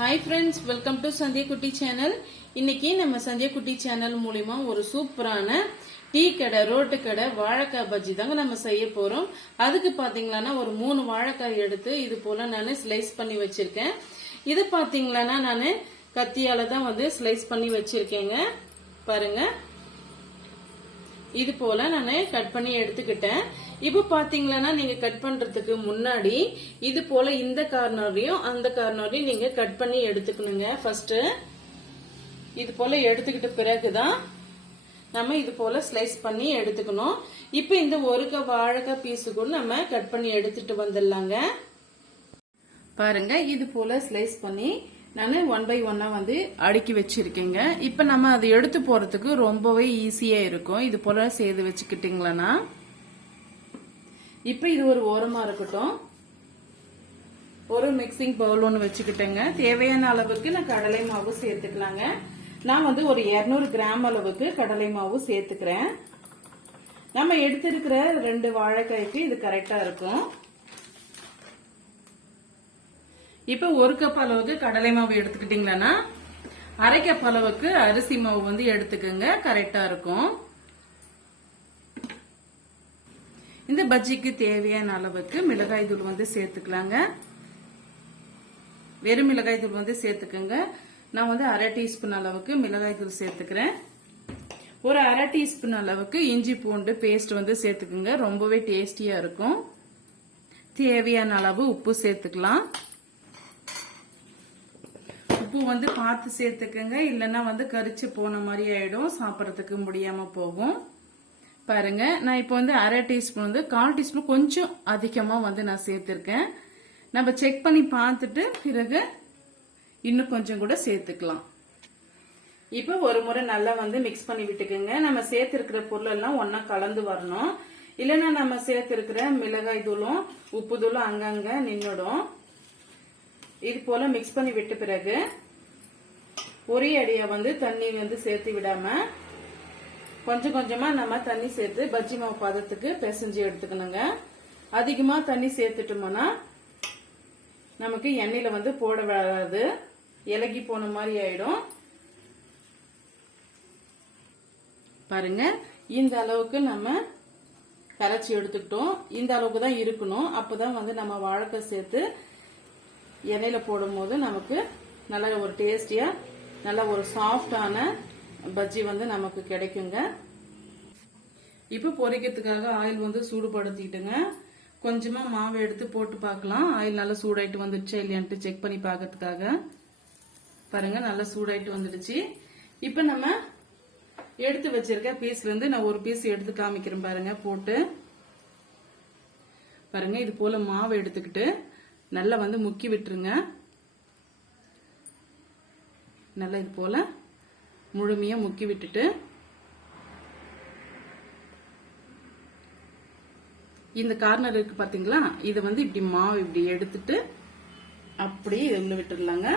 Hi friends, welcome to Sandhya குட்டி channel. இன்னைக்கு நம்ம சந்தியா குட்டி சேனல் மூலியமா ஒரு சூப்பரான டீ கடை, ரோட்டு கடை வாழைக்காய் பஜ்ஜி தாங்க நம்ம செய்ய போறோம். அதுக்கு பாத்தீங்களா ஒரு 3 வாழைக்காய் எடுத்து இது போல நான் ஸ்லைஸ் பண்ணி வச்சிருக்கேன். இது பாத்தீங்களா நான் கத்தியால தான் ஸ்லைஸ் பண்ணி வச்சிருக்கேங்க. பாருங்க, இது போல நான் கட் பண்ணி எடுத்துக்கிட்டேன். இப்ப பாத்தீங்களா நீங்க கட் பண்றதுக்கு முன்னாடி இது போல இந்த கார்னரையும் அந்த கார்னரையும் நீங்க கட் பண்ணி எடுத்துக்கணுங்க. ஃபர்ஸ்ட் இது போல எடுத்துக்கிட்ட பிறகுதான் நம்ம இது போல ஸ்லைஸ் பண்ணி எடுத்துக்கணும். இப்ப இந்த ஒரு வாழைக்காய் பீஸுக்கு நம்ம கட் பண்ணி எடுத்துட்டு வந்துடலாங்க. பாருங்க, இது போல ஸ்லைஸ் பண்ணி நான் 1 by 1 அடுக்கி வச்சிருக்கேங்க. இப்ப நம்ம அதை எடுத்து போறதுக்கு ரொம்பவே ஈஸியா இருக்கும். இது போல செய்து வச்சுக்கிட்டீங்களா. இப்ப இது ஒரு ஓரமா இருக்கட்டும். ஒரு மிக்சிங் பவுல் ஒன்று வச்சுக்கிட்டேங்க. தேவையான அளவுக்கு நான் கடலை மாவு சேர்த்துக்கலாங்க. நான் ஒரு 200 கிராம் அளவுக்கு கடலை மாவு சேர்த்துக்கிறேன். நம்ம எடுத்திருக்கிற 2 வாழைக்காய்க்கு இது கரெக்டா இருக்கும். இப்ப 1 கப் அளவுக்கு கடலை மாவு எடுத்துக்கிட்டீங்களா 1/2 கப் அளவுக்கு அரிசி மாவு எடுத்துக்கோங்க. கரெக்டா இருக்கும். இந்த பஜ்ஜிக்கு தேவையான அளவுக்கு மிளகாய் தூள் சேர்த்துக்கலாங்க. வெறும் மிளகாய் தூள் சேர்த்துக்கோங்க. நான் 1/2 டீஸ்பூன் அளவுக்கு மிளகாய் தூள் சேர்த்துக்கிறேன். ஒரு 1/2 டீஸ்பூன் அளவுக்கு இஞ்சி பூண்டு பேஸ்ட் சேர்த்துக்குங்க. ரொம்பவே டேஸ்டியா இருக்கும். தேவையான அளவு உப்பு சேர்த்துக்கலாம். உப்பு பார்த்து சேர்த்துக்கங்க, இல்லைன்னா கரிச்சு போன மாதிரி ஆயிடும், சாப்பிடறதுக்கு முடியாம போகும். பாருங்க, நான் இப்போ 1/2 டீஸ்பூன் 1/4 டீஸ்பூன் கொஞ்சம் அதிகமா நான் சேர்த்திருக்கேன். நம்ம செக் பண்ணி பார்த்துட்டு பிறகு இன்னும் கொஞ்சம் கூட சேர்த்துக்கலாம். இப்போ ஒரு முறை நல்லா மிக்ஸ் பண்ணி விட்டுக்குங்க. நம்ம சேர்த்திருக்கிற பொருள் எல்லாம் ஒன்னா கலந்து வரணும். இல்லைன்னா நம்ம சேர்த்திருக்கிற மிளகாய் தூளும் உப்பு தூளும் அங்கங்க நின்னுடும். இது போல மிக்ஸ் பண்ணி விட்ட பிறகு ஒரே அடியா தண்ணி சேர்த்து விடாம கொஞ்சம் கொஞ்சமா நம்ம தண்ணி சேர்த்து பஜ்ஜி மாவு பதத்துக்கு பிசைஞ்சு எடுத்துக்கணுங்க. அதிகமா தண்ணி சேர்த்துட்டோம்னா நமக்கு எண்ணெயில போட வராது, இலகி போன மாதிரி ஆயிடும். பாருங்க, இந்த அளவுக்கு நம்ம கரைச்சி எடுத்துக்கிட்டோம். இந்த அளவுக்கு தான் இருக்கணும். அப்பதான் நம்ம வாழைக்காய் சேர்த்து எண்ணெயில போடும் போது நமக்கு நல்ல ஒரு டேஸ்டியா நல்ல ஒரு சாஃப்டான பஜ்ஜி நமக்கு கிடைக்குங்க. இப்ப பொரிக்கிறதுக்காக ஆயில் சூடுபடுத்திட்டுங்க. கொஞ்சமா மாவு எடுத்து போட்டு பார்க்கலாம். ஆயில் நல்லா சூடாயிட்டு வந்துடுச்சு இல்லையான்ட்டு செக் பண்ணி பார்க்கறதுக்காக. பாருங்க, நல்லா சூடாயிட்டு வந்துடுச்சு. இப்ப நம்ம எடுத்து வச்சிருக்க பீஸ்ல நான் ஒரு பீஸ் எடுத்து காமிக்கிறேன். பாருங்க, போட்டு பாருங்க, இது போல மாவு எடுத்துக்கிட்டு நல்லா முக்கி விட்டுருங்க. நல்லா இது போல முழுமையா முக்கி விட்டுட்டு இந்த கார்னர் இருக்கு பாத்தீங்களா, இதை இப்படி மாவு இப்படி எடுத்துட்டு அப்படியே உள்ள விட்டுடலாங்க.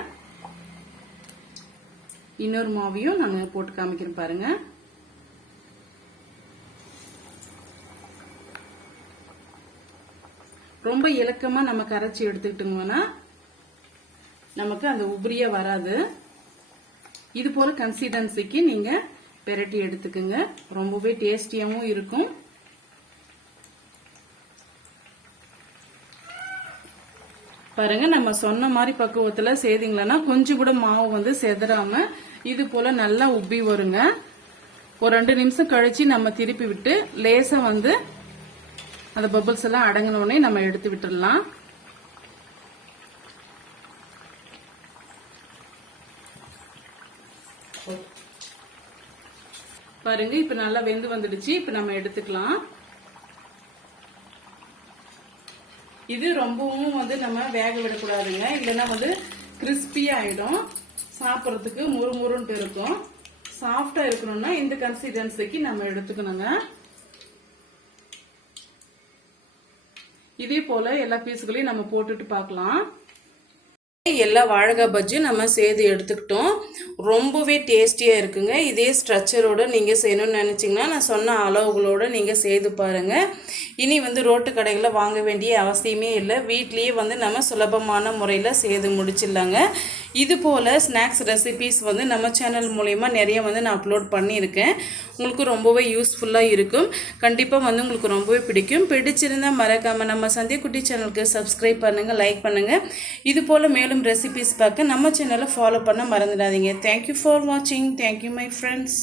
இன்னொரு மாவையும் நான் போட்டு காமிக்கிறேன். பாருங்க, ரொம்ப இலக்கமா நம்ம கரைச்சி எடுத்துக்கிட்டோம்னா நமக்கு அந்த உபரியா வராது. இது போல கன்சிஸ்டன்சிக்கு நீங்க பெரட்டி எடுத்துக்கோங்க. ரொம்பவே டேஸ்டியாவும் இருக்கும். பாருங்க, நம்ம சொன்ன மாதிரி பக்குவத்துல செய்தீங்களா கொஞ்சம் கூட மாவு செதறாம இது போல நல்லா உப்பி வருங்க. ஒரு 2 நிமிஷம் கழிச்சு நம்ம திருப்பி விட்டு லேசா அந்த பபிள்ஸ் எல்லாம் அடங்கினோடனே நம்ம எடுத்து விட்டுடலாம். பாருங்க, இப்ப நல்லா வெந்து வந்துடுச்சு. இப்ப நம்ம எடுத்துக்கலாம். இது ரொம்பவும் நம்ம வேக விடக்கூடாதுங்க, இல்லைன்னா கிறிஸ்பியா ஆயிடும். சாப்பிடறதுக்கு முறுமுறுன்னு இருக்கும். சாஃப்டா இருக்கணும்னா இந்த கன்சிஸ்டன்சிக்கு நம்ம எடுத்துக்கணுங்க. இதே போல எல்லா பீஸுகளையும் நம்ம போட்டுட்டு பார்க்கலாம். எல்லா வாழைக்காய் பஜ்ஜியும் நம்ம செய்து எடுத்துக்கிட்டோம். ரொம்பவே டேஸ்டியாக இருக்குங்க. இதே ஸ்ட்ரக்சரோடு நீங்கள் செய்யணும்னு நினச்சிங்கன்னா நான் சொன்ன அளவுகளோடு நீங்கள் செய்து பாருங்கள். இனி வந்து ரோட்டு கடைகளில் வாங்க வேண்டிய அவசியமே இல்லை. வீட்லேயே வந்து நம்ம சுலபமான முறையில் செய்து முடிச்சிடலாங்க. இது போல் ஸ்நாக்ஸ் ரெசிபீஸ் வந்து நம்ம சேனல் மூலயமா நிறைய வந்து நான் அப்லோட் பண்ணியிருக்கேன். உங்களுக்கு ரொம்பவே யூஸ்ஃபுல்லாக இருக்கும். கண்டிப்பாக வந்து உங்களுக்கு ரொம்பவே பிடிக்கும். பிடிச்சிருந்தால் மறக்காமல் நம்ம சந்தியக்குட்டி சேனலுக்கு சப்ஸ்கிரைப் பண்ணுங்கள், லைக் பண்ணுங்கள். இது போல் மேலும் ரெசிபீஸ் பார்க்க நம்ம சேனலை ஃபாலோ பண்ண மறந்துடாதீங்க. தேங்க்யூ ஃபார் வாட்சிங். Thank you my friends.